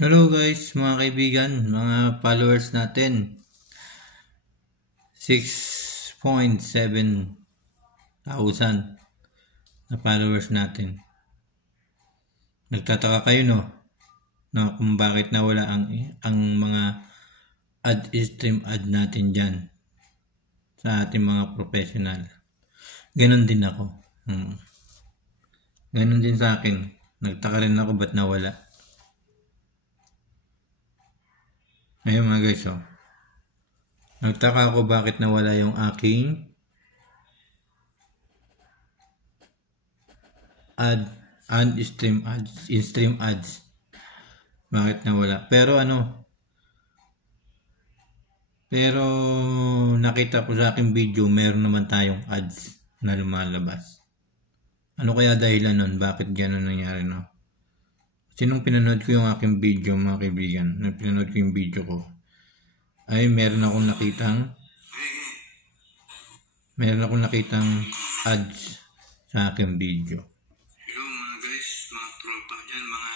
Hello guys, mga kaibigan, mga followers natin. 6.7 thousand na followers natin. Nagtataka kayo no? Na kung bakit nawala ang mga stream ad natin dyan sa ating mga professional. Ganon din ako. Ganon din sa akin. Nagtaka rin ako ba't nawala. Ayun mga guys, oh. Nagtaka ako bakit nawala yung aking stream ads. Bakit nawala? Pero nakita ko sa aking video, meron naman tayong ads na lumalabas. Ano kaya dahilan nun? Bakit gano'n nangyari, no? Kasi nung pinanood ko yung aking video, mga kaibigan, nung pinanood ko yung video ko, ay meron akong nakitang ads sa aking video. Hello mga guys, mga tropa dyan, mga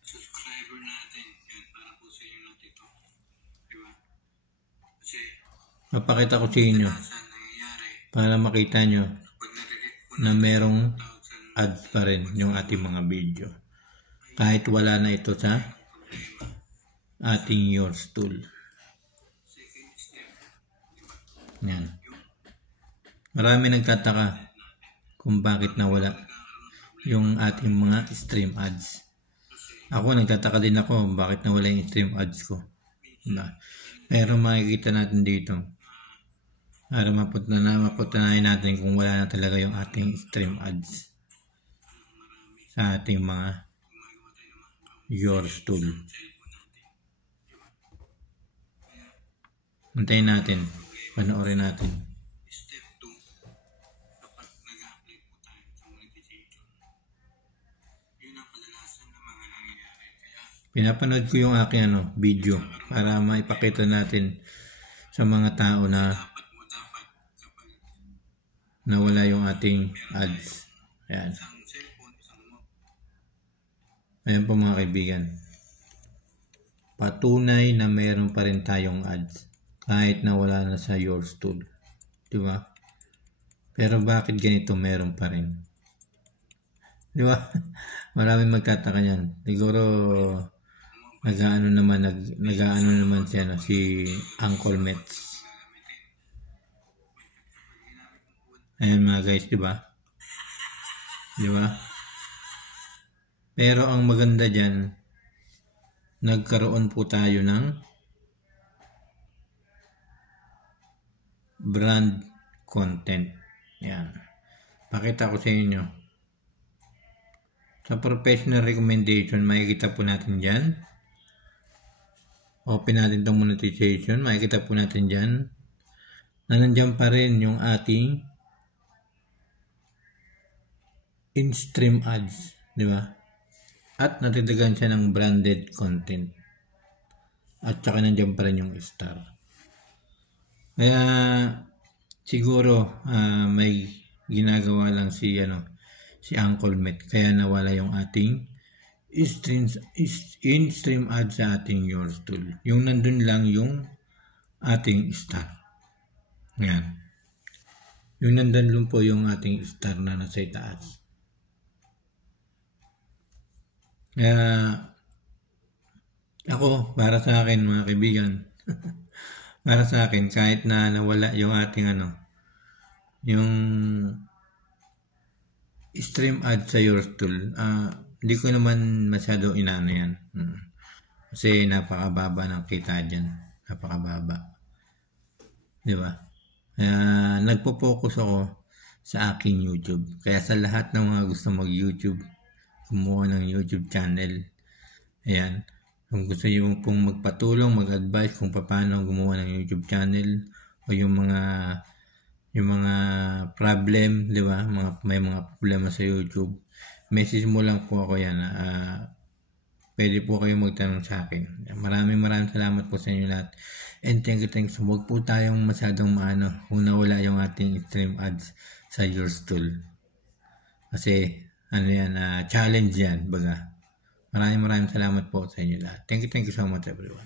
subscriber natin. Yan, para po sa inyo natin ito. Diba? Kasi, Papakita ko sa inyo para makita nyo na merong ads pa rin yung ating mga video. Kahit wala na ito sa ating Yours tool. Yan. Marami nagtataka kung bakit nawala yung ating mga stream ads. Ako nagtataka din ako bakit nawala yung stream ads ko. Diba? Pero makikita natin dito para mapatunayan natin kung wala na talaga yung ating stream ads sa ating mga Yours tool. Antayin natin. Panoorin natin. step 2, kapag nag-apply po tayo sa monetization, yun ang kadalasan ng mga nangyayari. Kaya, Pinapanood ko yung aking video para maipakita natin sa mga tao na dapat kapag nawala yung ating ads. Ayan. isang cellphone, isang Ayan po mga kaibigan. Patunay na mayroon pa rin tayong ads kahit na wala na sa Yours tool. Diba? Pero bakit ganito meron pa rin? Diba? Maraming magtataka niyan. Siguro nag-aano naman si Uncle Mets. Ayan mga guys, diba? Diba? Pero ang maganda dyan, nagkaroon po tayo ng brand content. Yan. Pakita ko sa inyo. Sa professional recommendation, makikita po natin dyan. Open natin itong monetization. Makikita po natin dyan na nandyan pa rin yung ating in-stream ads. Di ba? At natitigan siya ng branded content. At saka nandyan pa rin yung star. Kaya siguro may ginagawa lang si Uncle Met kaya nawala yung ating in-stream ad sa ating Yours tool. Yung nandun lang yung ating star. Yan. Yung nandun lang po yung ating star na nasa itaas. Kaya ako, para sa akin mga kaibigan, para sa akin, kahit na nawala yung ating yung stream ad sa Yours tool, hindi ko naman masyado inano yan. Kasi napakababa ng kita dyan. Napakababa. Di ba? Kaya nagpo-focus ako sa aking YouTube. Kaya sa lahat ng mga gusto mag-YouTube, kumuha ng YouTube channel. Ayan. Kung gusto niyo pong magpatulong, mag-advise kung paano gumawa ng YouTube channel o yung mga problem, di ba? May mga problema sa YouTube. Message mo lang po ako yan. Pwede po kayo magtanong sa akin. Maraming salamat po sa inyo lahat. And thank you. Huwag po tayong masyadong kung nawala yung ating stream ads sa Yours tool. Kasi, challenge yan, baga. Maraming salamat po sa inyo lahat. Thank you so much everyone.